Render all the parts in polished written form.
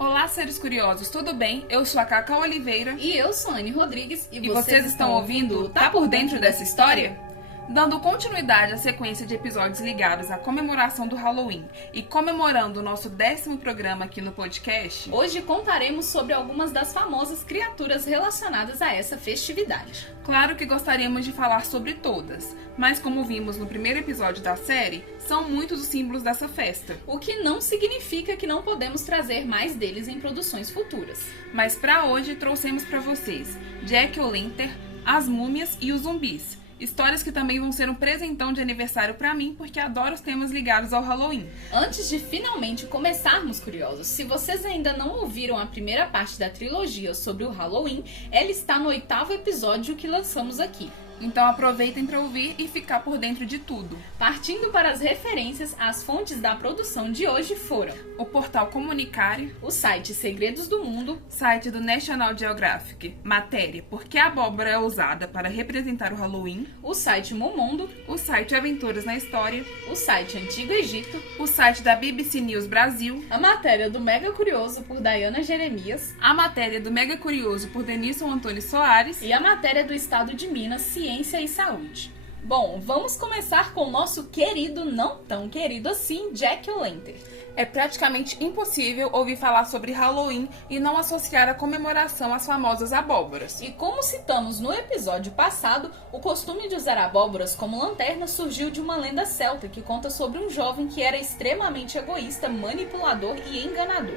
Olá, seres curiosos, tudo bem? Eu sou a Cacau Oliveira. E eu sou a Anne Rodrigues. E vocês estão ouvindo Tá Por Dentro dessa História? Dando continuidade à sequência de episódios ligados à comemoração do Halloween e comemorando o nosso 10º programa aqui no podcast, hoje contaremos sobre algumas das famosas criaturas relacionadas a essa festividade. Claro que gostaríamos de falar sobre todas, mas como vimos no primeiro episódio da série, são muitos os símbolos dessa festa. O que não significa que não podemos trazer mais deles em produções futuras. Mas para hoje trouxemos para vocês Jack O'Lantern, as múmias e os zumbis. Histórias que também vão ser um presentão de aniversário pra mim, porque adoro os temas ligados ao Halloween. Antes de finalmente começarmos, curiosos, se vocês ainda não ouviram a primeira parte da trilogia sobre o Halloween, ela está no 8º episódio que lançamos aqui. Então aproveitem para ouvir e ficar por dentro de tudo. Partindo para as referências, as fontes da produção de hoje foram o portal Comunicário, o site Segredos do Mundo, site do National Geographic, matéria Por que a abóbora é usada para representar o Halloween, o site Momondo, o site Aventuras na História, o site Antigo Egito, o site da BBC News Brasil, a matéria do Mega Curioso por Dayana Jeremias, a matéria do Mega Curioso por Denilson Antônio Soares e a matéria do Estado de Minas, Ciência e Saúde. Bom, vamos começar com o nosso querido, não tão querido assim, Jack O'Lantern. É praticamente impossível ouvir falar sobre Halloween e não associar a comemoração às famosas abóboras. E como citamos no episódio passado, o costume de usar abóboras como lanterna surgiu de uma lenda celta que conta sobre um jovem que era extremamente egoísta, manipulador e enganador.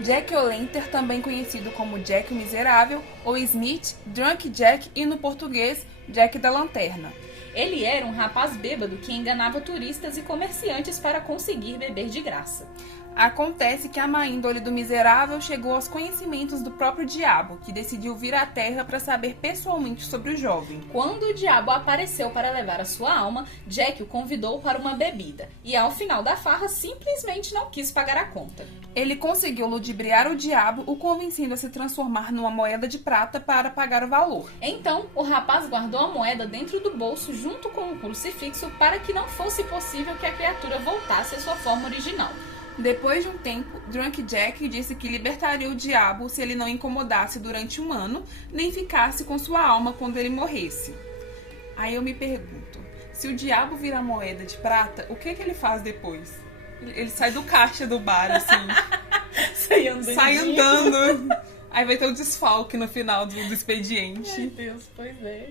Jack O'Lantern, também conhecido como Jack o Miserável, ou Smith, Drunk Jack e no português, Jack da Lanterna. Ele era um rapaz bêbado que enganava turistas e comerciantes para conseguir beber de graça. Acontece que a má índole do miserável chegou aos conhecimentos do próprio diabo, que decidiu vir à Terra para saber pessoalmente sobre o jovem. Quando o diabo apareceu para levar a sua alma, Jack o convidou para uma bebida, e ao final da farra simplesmente não quis pagar a conta. Ele conseguiu ludibriar o diabo, o convencendo a se transformar numa moeda de prata para pagar o valor. Então, o rapaz guardou a moeda dentro do bolso junto com o crucifixo para que não fosse possível que a criatura voltasse à sua forma original. Depois de um tempo, Drunk Jack disse que libertaria o diabo se ele não incomodasse durante 1 ano, nem ficasse com sua alma quando ele morresse. Aí eu me pergunto, se o diabo vira moeda de prata, o que ele faz depois? Ele sai do caixa do bar, assim. Sai andando. Aí vai ter o desfalque no final do expediente. Meu Deus, pois é.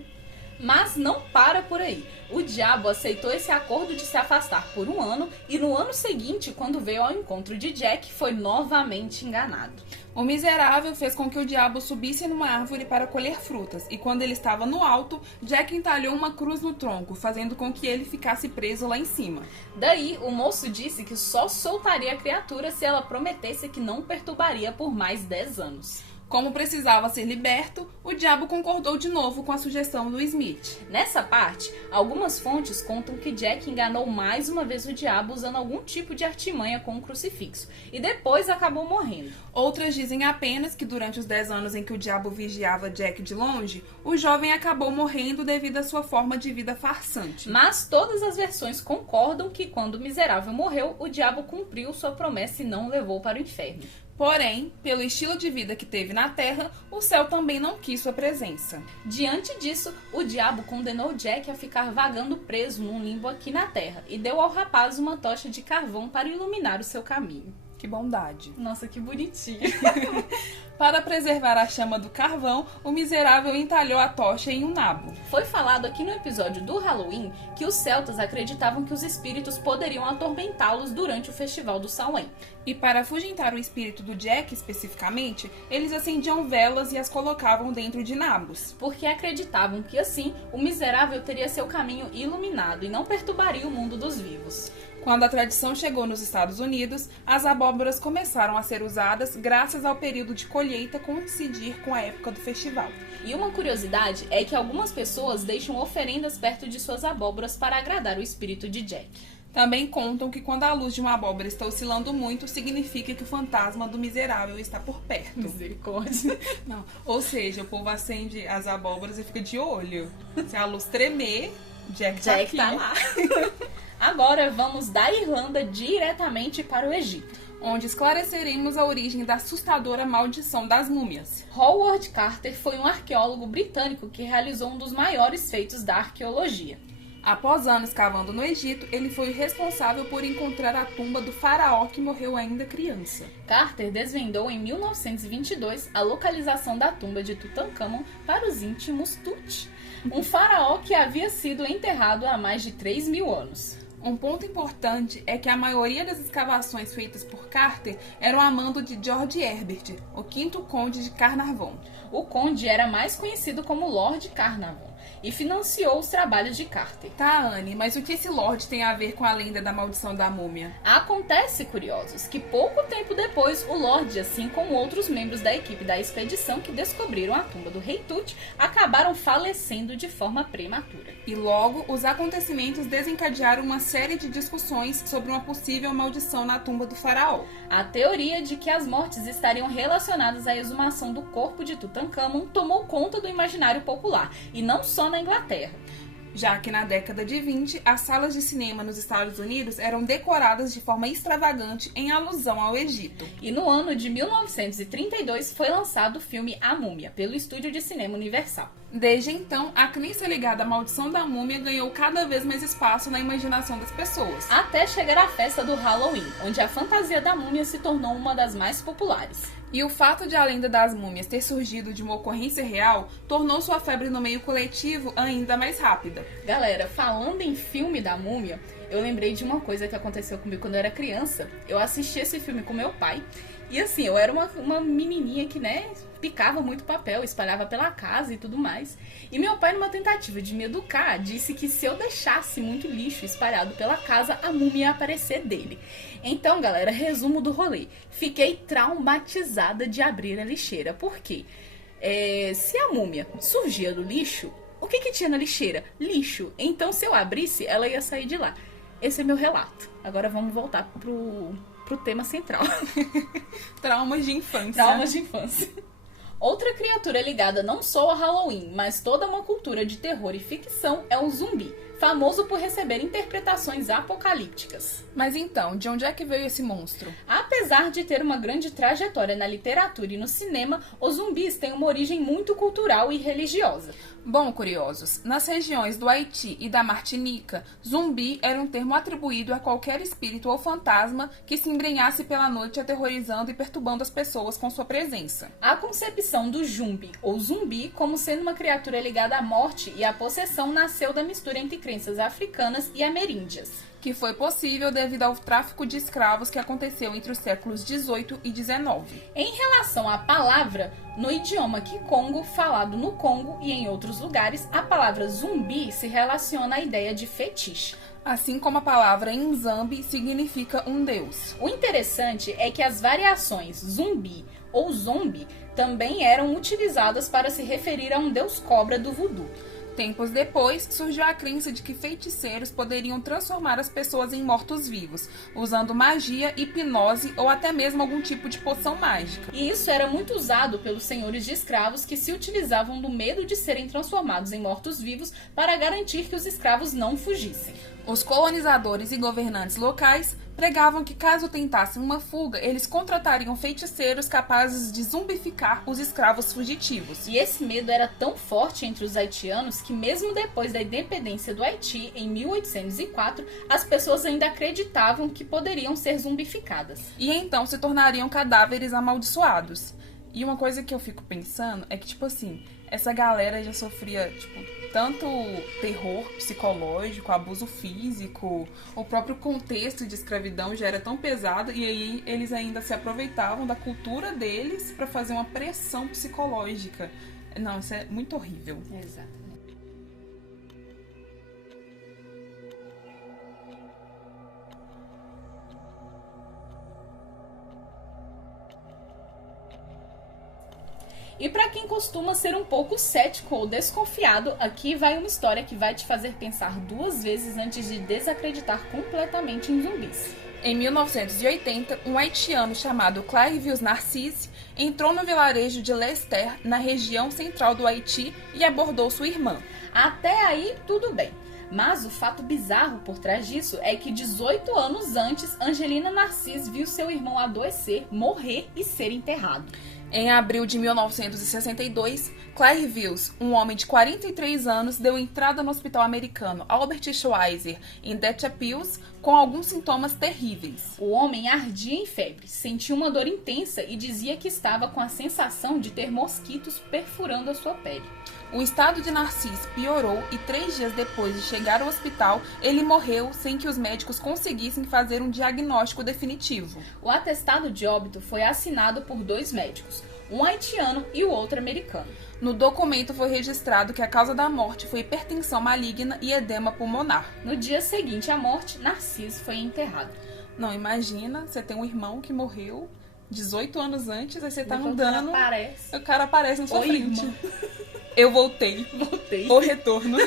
Mas não para por aí. O diabo aceitou esse acordo de se afastar por 1 ano e no ano seguinte, quando veio ao encontro de Jack, foi novamente enganado. O miserável fez com que o diabo subisse numa árvore para colher frutas e quando ele estava no alto, Jack entalhou uma cruz no tronco, fazendo com que ele ficasse preso lá em cima. Daí, o moço disse que só soltaria a criatura se ela prometesse que não perturbaria por mais 10 anos. Como precisava ser liberto, o diabo concordou de novo com a sugestão do Smith. Nessa parte, algumas fontes contam que Jack enganou mais uma vez o diabo usando algum tipo de artimanha com o crucifixo, e depois acabou morrendo. Outras dizem apenas que durante os 10 anos em que o diabo vigiava Jack de longe, o jovem acabou morrendo devido à sua forma de vida farsante. Mas todas as versões concordam que quando o miserável morreu, o diabo cumpriu sua promessa e não o levou para o inferno. Porém, pelo estilo de vida que teve na Terra, o céu também não quis sua presença. Diante disso, o diabo condenou Jack a ficar vagando preso num limbo aqui na Terra e deu ao rapaz uma tocha de carvão para iluminar o seu caminho. Que bondade. Nossa, que bonitinho. Para preservar a chama do carvão, o miserável entalhou a tocha em um nabo. Foi falado aqui no episódio do Halloween que os celtas acreditavam que os espíritos poderiam atormentá-los durante o festival do Samhain. E para afugentar o espírito do Jack especificamente, eles acendiam velas e as colocavam dentro de nabos. Porque acreditavam que assim o miserável teria seu caminho iluminado e não perturbaria o mundo dos vivos. Quando a tradição chegou nos Estados Unidos, as abóboras começaram a ser usadas graças ao período de colheita coincidir com a época do festival. E uma curiosidade é que algumas pessoas deixam oferendas perto de suas abóboras para agradar o espírito de Jack. Também contam que quando a luz de uma abóbora está oscilando muito, significa que o fantasma do miserável está por perto. Misericórdia. Não. Ou seja, o povo acende as abóboras e fica de olho. Se a luz tremer, Jack tá lá. Agora vamos da Irlanda diretamente para o Egito. onde esclareceremos a origem da assustadora maldição das múmias. Howard Carter foi um arqueólogo britânico que realizou um dos maiores feitos da arqueologia. Após anos cavando no Egito, ele foi responsável por encontrar a tumba do faraó que morreu ainda criança. Carter desvendou em 1922 a localização da tumba de Tutankhamon para os íntimos Tut, um faraó que havia sido enterrado há mais de 3.000 anos. Um ponto importante é que a maioria das escavações feitas por Carter eram a mando de George Herbert, o 5º conde de Carnarvon. O conde era mais conhecido como Lord Carnarvon e financiou os trabalhos de Carter. Tá, Anne, mas o que esse Lorde tem a ver com a lenda da maldição da múmia? Acontece, curiosos, que pouco tempo depois o Lorde, assim como outros membros da equipe da expedição que descobriram a tumba do rei Tut, acabaram falecendo de forma prematura. E logo, os acontecimentos desencadearam uma série de discussões sobre uma possível maldição na tumba do faraó. A teoria de que as mortes estariam relacionadas à exumação do corpo de Tutankhamon tomou conta do imaginário popular, e não só na Inglaterra. Já que na década de 20, as salas de cinema nos Estados Unidos eram decoradas de forma extravagante em alusão ao Egito. E no ano de 1932 foi lançado o filme A Múmia, pelo estúdio de cinema Universal. Desde então, a crença ligada à maldição da múmia ganhou cada vez mais espaço na imaginação das pessoas. Até chegar à festa do Halloween, onde a fantasia da múmia se tornou uma das mais populares. E o fato de a lenda das múmias ter surgido de uma ocorrência real tornou sua febre no meio coletivo ainda mais rápida. Galera, falando em filme da múmia, eu lembrei de uma coisa que aconteceu comigo quando eu era criança. Eu assisti esse filme com meu pai. E assim, eu era uma menininha que, picava muito papel, espalhava pela casa e tudo mais. E meu pai, numa tentativa de me educar, disse que se eu deixasse muito lixo espalhado pela casa, a múmia ia aparecer dele. Então, galera, resumo do rolê. Fiquei traumatizada de abrir a lixeira. Por quê? Se a múmia surgia do lixo, o que tinha na lixeira? Lixo. Então, se eu abrisse, ela ia sair de lá. Esse é meu relato. Agora vamos voltar pro tema central. Traumas de infância. Traumas de infância. Outra criatura ligada não só ao Halloween, mas toda uma cultura de terror e ficção é o zumbi, famoso por receber interpretações apocalípticas. Mas então, de onde é que veio esse monstro? Apesar de ter uma grande trajetória na literatura e no cinema, os zumbis têm uma origem muito cultural e religiosa. Bom, curiosos, nas regiões do Haiti e da Martinica, zumbi era um termo atribuído a qualquer espírito ou fantasma que se embrenhasse pela noite aterrorizando e perturbando as pessoas com sua presença. A concepção do jumbi ou zumbi como sendo uma criatura ligada à morte e à possessão nasceu da mistura entre crenças africanas e ameríndias, que foi possível devido ao tráfico de escravos que aconteceu entre os séculos 18 e 19. Em relação à palavra, no idioma Kikongo, falado no Congo e em outros lugares, a palavra zumbi se relaciona à ideia de fetiche. Assim como a palavra Nzambi significa um deus. O interessante é que as variações zumbi ou zombie também eram utilizadas para se referir a um deus cobra do voodoo. Tempos depois, surgiu a crença de que feiticeiros poderiam transformar as pessoas em mortos-vivos, usando magia, hipnose ou até mesmo algum tipo de poção mágica. E isso era muito usado pelos senhores de escravos que se utilizavam do medo de serem transformados em mortos-vivos para garantir que os escravos não fugissem. Os colonizadores e governantes locais pregavam que caso tentassem uma fuga, eles contratariam feiticeiros capazes de zumbificar os escravos fugitivos. E esse medo era tão forte entre os haitianos que mesmo depois da independência do Haiti, em 1804, as pessoas ainda acreditavam que poderiam ser zumbificadas. E então se tornariam cadáveres amaldiçoados. E uma coisa que eu fico pensando é que, essa galera já sofria, tanto terror psicológico, abuso físico, o próprio contexto de escravidão já era tão pesado, e aí eles ainda se aproveitavam da cultura deles para fazer uma pressão psicológica. Não, isso é muito horrível. Exato. E para quem costuma ser um pouco cético ou desconfiado, aqui vai uma história que vai te fazer pensar 2 vezes antes de desacreditar completamente em zumbis. Em 1980, um haitiano chamado Clairvius Narcisse entrou no vilarejo de Lester, na região central do Haiti, e abordou sua irmã. Até aí, tudo bem. Mas o fato bizarro por trás disso é que 18 anos antes, Angelina Narcisse viu seu irmão adoecer, morrer e ser enterrado. Em abril de 1962, Claire Wills, um homem de 43 anos, deu entrada no hospital americano Albert Schweitzer, em Deschapelles, com alguns sintomas terríveis. O homem ardia em febre, sentia uma dor intensa e dizia que estava com a sensação de ter mosquitos perfurando a sua pele. O estado de Narcisse piorou e 3 dias depois de chegar ao hospital, ele morreu sem que os médicos conseguissem fazer um diagnóstico definitivo. O atestado de óbito foi assinado por 2 médicos, um haitiano e o outro americano. No documento foi registrado que a causa da morte foi hipertensão maligna e edema pulmonar. No dia seguinte à morte, Narcisse foi enterrado. Não, imagina, você tem um irmão que morreu 18 anos antes, aí você tá Depois andando, aparece. o cara aparece na sua Oi, frente. irmã. Eu voltei. Voltei. O retorno.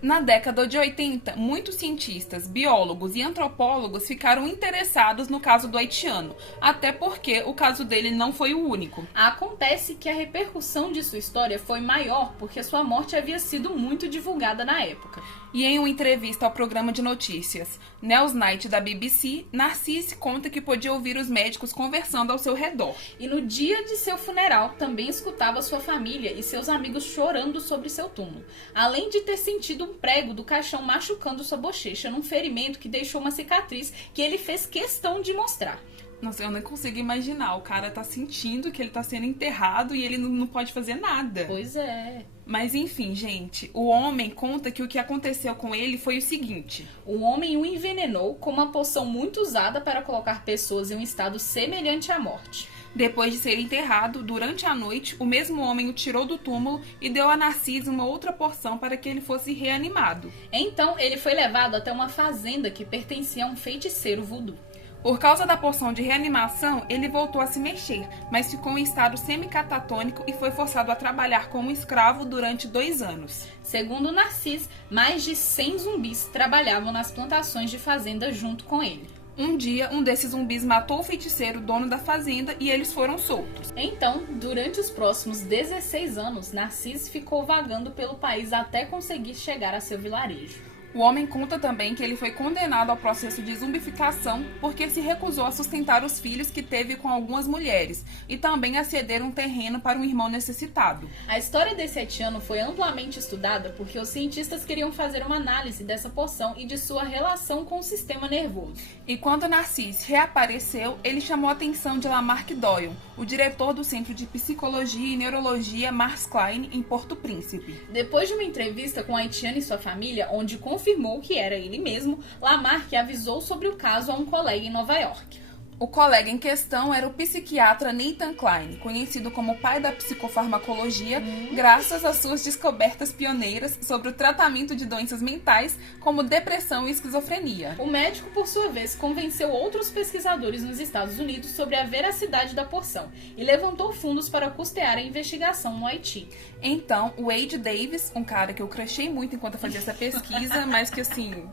Na década de 80, muitos cientistas, biólogos e antropólogos ficaram interessados no caso do haitiano, até porque o caso dele não foi o único. Acontece que a repercussão de sua história foi maior porque sua morte havia sido muito divulgada na época. E em uma entrevista ao programa de notícias Newsnight da BBC, Narcisse conta que podia ouvir os médicos conversando ao seu redor. E no dia de seu funeral, também escutava sua família e seus amigos chorando sobre seu túmulo, além de ter sentido um prego do caixão machucando sua bochecha num ferimento que deixou uma cicatriz que ele fez questão de mostrar. Nossa, eu nem consigo imaginar. O cara tá sentindo que ele tá sendo enterrado e ele não pode fazer nada. Pois é. Mas enfim, gente, o homem conta que o que aconteceu com ele foi o seguinte. O homem o envenenou com uma poção muito usada para colocar pessoas em um estado semelhante à morte. Depois de ser enterrado, durante a noite, o mesmo homem o tirou do túmulo e deu a Narcisse uma outra porção para que ele fosse reanimado. Então, ele foi levado até uma fazenda que pertencia a um feiticeiro voodoo. Por causa da porção de reanimação, ele voltou a se mexer, mas ficou em estado semi-catatônico e foi forçado a trabalhar como escravo durante 2 anos. Segundo Narcisse, mais de 100 zumbis trabalhavam nas plantações de fazenda junto com ele. Um dia, um desses zumbis matou o feiticeiro, dono da fazenda, e eles foram soltos. Então, durante os próximos 16 anos, Narcisse ficou vagando pelo país até conseguir chegar a seu vilarejo. O homem conta também que ele foi condenado ao processo de zumbificação porque se recusou a sustentar os filhos que teve com algumas mulheres e também a ceder um terreno para um irmão necessitado. A história desse haitiano foi amplamente estudada porque os cientistas queriam fazer uma análise dessa poção e de sua relação com o sistema nervoso. E quando Narcisse reapareceu, ele chamou a atenção de Lamarck Doyle, o diretor do Centro de Psicologia e Neurologia Max Klein, em Porto Príncipe. Depois de uma entrevista com o haitiano e sua família, onde confirmou que era ele mesmo, Lamarck avisou sobre o caso a um colega em Nova York. O colega em questão era o psiquiatra Nathan Klein, conhecido como pai da psicofarmacologia, graças às suas descobertas pioneiras sobre o tratamento de doenças mentais, como depressão e esquizofrenia. O médico, por sua vez, convenceu outros pesquisadores nos Estados Unidos sobre a veracidade da porção e levantou fundos para custear a investigação no Haiti. Então, o Wade Davis, um cara que eu crushei muito enquanto eu fazia essa pesquisa, mas que assim...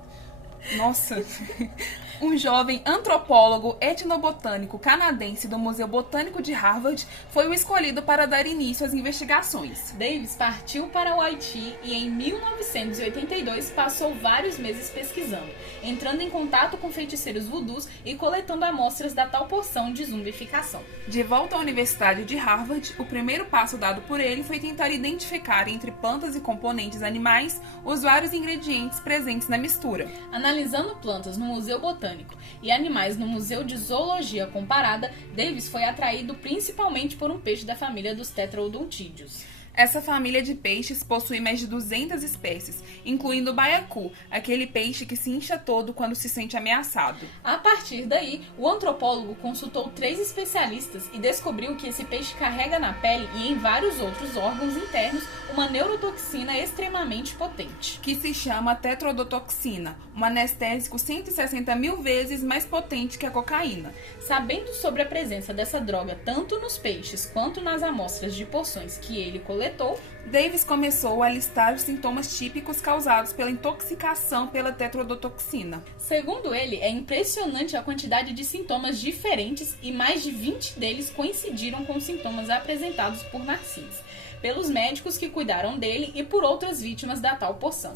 Nossa, um jovem antropólogo etnobotânico canadense do Museu Botânico de Harvard foi o escolhido para dar início às investigações. Davis partiu para o Haiti e em 1982 passou vários meses pesquisando, entrando em contato com feiticeiros voodoos e coletando amostras da tal porção de zumbificação. De volta à Universidade de Harvard, o primeiro passo dado por ele foi tentar identificar entre plantas e componentes animais os vários ingredientes presentes na mistura. Analisando plantas no Museu Botânico e animais no Museu de Zoologia Comparada, Davis foi atraído principalmente por um peixe da família dos tetraodontídeos. Essa família de peixes possui mais de 200 espécies, incluindo o baiacu, aquele peixe que se incha todo quando se sente ameaçado. A partir daí, o antropólogo consultou 3 especialistas e descobriu que esse peixe carrega na pele e em vários outros órgãos internos uma neurotoxina extremamente potente, que se chama tetrodotoxina, um anestésico 160 mil vezes mais potente que a cocaína. Sabendo sobre a presença dessa droga tanto nos peixes quanto nas amostras de porções que ele coletou, coletou, Davis começou a listar os sintomas típicos causados pela intoxicação pela tetrodotoxina. Segundo ele, é impressionante a quantidade de sintomas diferentes e mais de 20 deles coincidiram com os sintomas apresentados por Narcisse, pelos médicos que cuidaram dele e por outras vítimas da tal poção.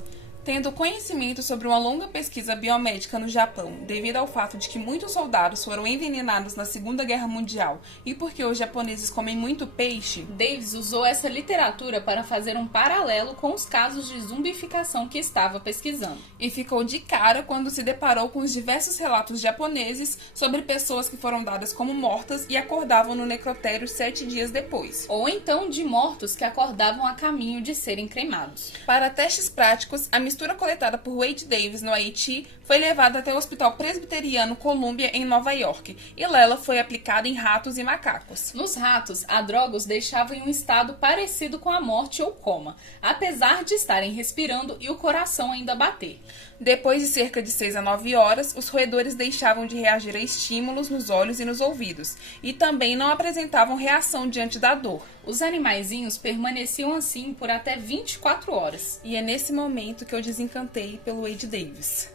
Tendo conhecimento sobre uma longa pesquisa biomédica no Japão, devido ao fato de que muitos soldados foram envenenados na Segunda Guerra Mundial e porque os japoneses comem muito peixe, Davis usou essa literatura para fazer um paralelo com os casos de zumbificação que estava pesquisando. e ficou de cara quando se deparou com os diversos relatos japoneses sobre pessoas que foram dadas como mortas e acordavam no necrotério 7 dias depois. Ou então de mortos que acordavam a caminho de serem cremados. Para testes práticos, a mistura coletada por Wade Davis no Haiti foi levada até o Hospital Presbiteriano Columbia em Nova York e Lela foi aplicada em ratos e macacos. Nos ratos, a droga os deixava em um estado parecido com a morte ou coma, apesar de estarem respirando e o coração ainda bater. Depois de cerca de 6 a 9 horas, os roedores deixavam de reagir a estímulos nos olhos e nos ouvidos, e também não apresentavam reação diante da dor. Os animaizinhos permaneciam assim por até 24 horas. E é nesse momento que eu desencantei pelo Wade Davis.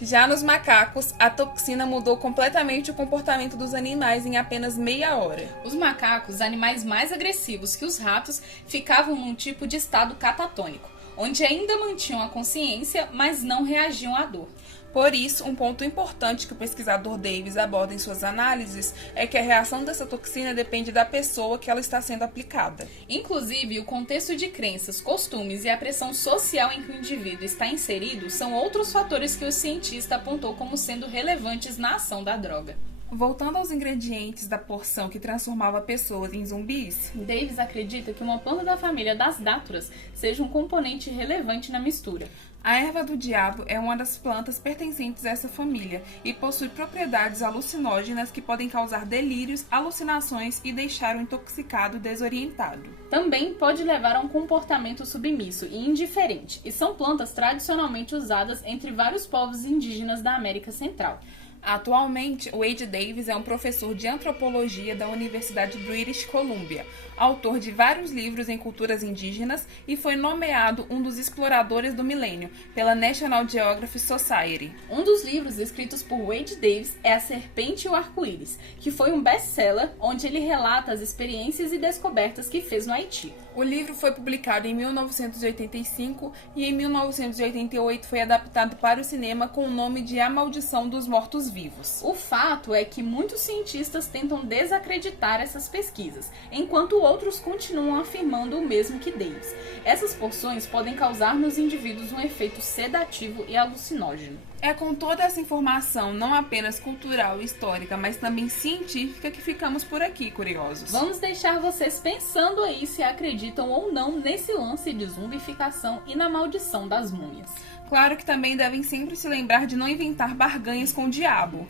Já nos macacos, a toxina mudou completamente o comportamento dos animais em apenas meia hora. Os macacos, animais mais agressivos que os ratos, ficavam num tipo de estado catatônico, onde ainda mantinham a consciência, mas não reagiam à dor. Por isso, um ponto importante que o pesquisador Davis aborda em suas análises é que a reação dessa toxina depende da pessoa que ela está sendo aplicada. Inclusive, o contexto de crenças, costumes e a pressão social em que o indivíduo está inserido são outros fatores que o cientista apontou como sendo relevantes na ação da droga. Voltando aos ingredientes da porção que transformava pessoas em zumbis, Davis acredita que uma planta da família das dáturas seja um componente relevante na mistura. a erva do diabo é uma das plantas pertencentes a essa família e possui propriedades alucinógenas que podem causar delírios, alucinações e deixar o intoxicado desorientado. Também pode levar a um comportamento submisso e indiferente, e são plantas tradicionalmente usadas entre vários povos indígenas da América Central. Atualmente, Wade Davis é um professor de antropologia da Universidade British Columbia, autor de vários livros em culturas indígenas e foi nomeado um dos exploradores do milênio pela National Geographic Society. Um dos livros escritos por Wade Davis é A Serpente e o Arco-Íris, que foi um best-seller onde ele relata as experiências e descobertas que fez no Haiti. O livro foi publicado em 1985 e em 1988 foi adaptado para o cinema com o nome de A Maldição dos Mortos-Vivos. O fato é que muitos cientistas tentam desacreditar essas pesquisas, enquanto outros continuam afirmando o mesmo que Davis. Essas porções podem causar nos indivíduos um efeito sedativo e alucinógeno. É com toda essa informação, não apenas cultural e histórica, mas também científica, que ficamos por aqui, curiosos. Vamos deixar vocês pensando aí se acreditam ou não nesse lance de zumbificação e na maldição das múmias. Claro que também devem sempre se lembrar de não inventar barganhas com o diabo.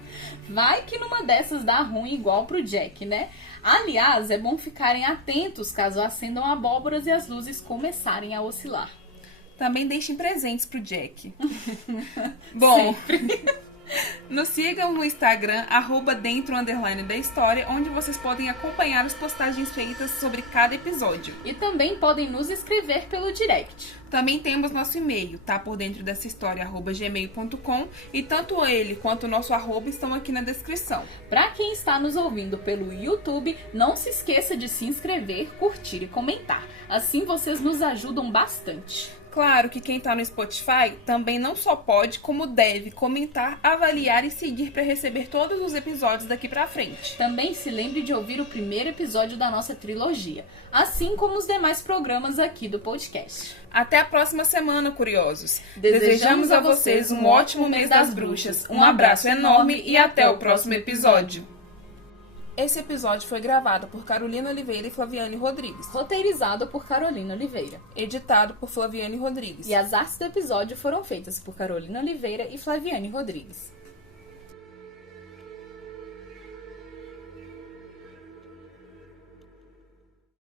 Vai que numa dessas dá ruim igual pro Jack, né? Aliás, é bom ficarem atentos caso acendam abóboras e as luzes começarem a oscilar. Também deixem presentes pro Jack. Bom, nos sigam no Instagram, @dentro_da história, onde vocês podem acompanhar as postagens feitas sobre cada episódio. E também podem nos escrever pelo direct. Também temos nosso e-mail, tá? Por dentro dessa história, @gmail.com, e tanto ele quanto o nosso arroba estão aqui na descrição. Para quem está nos ouvindo pelo YouTube, não se esqueça de se inscrever, curtir e comentar. Assim vocês nos ajudam bastante. Claro que quem tá no Spotify também não só pode, como deve comentar, avaliar e seguir para receber todos os episódios daqui pra frente. Também se lembre de ouvir o primeiro episódio da nossa trilogia, assim como os demais programas aqui do podcast. Até a próxima semana, curiosos. Desejamos a vocês um ótimo mês das bruxas. Um abraço enorme e até o próximo episódio. Esse episódio foi gravado por Carolina Oliveira e Flaviane Rodrigues. Roteirizado por Carolina Oliveira. Editado por Flaviane Rodrigues. E as artes do episódio foram feitas por Carolina Oliveira e Flaviane Rodrigues.